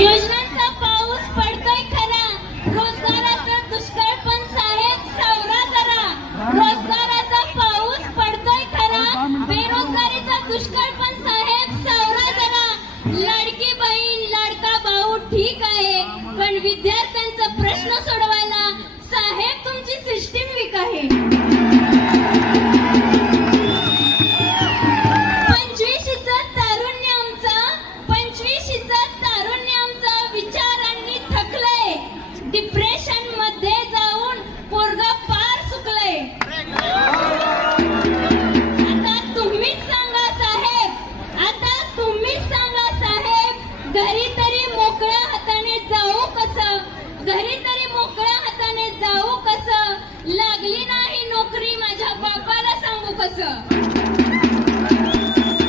योजनांचा पाऊस पडतोय खरा, रोजगाराचा दुष्काळ पण साहेब सावरा जरा. रोजगाराचा पाऊस पडतोय खरा, बेरोजगारीचा दुष्काळ पण साहेब सावरा जरा. लाडकी बहीण लाडका भाऊ ठीक आहे, पण विद्यार्थ्यांचा प्रश्न सोडवायला साहेब तुमची सिस्टीम वीक आहे. 25चं तारुण्य आमचा विचारांनी थकलंय. डिप्रेशन मध्ये जाऊन पोरगा पार सुकलंय. आता तुम्हीच सांगा साहेब, घरी तरी मोकळ्या हाताने जाऊ कसं? लागली नाही नोकरी माझ्या बापाला सांगू कसं?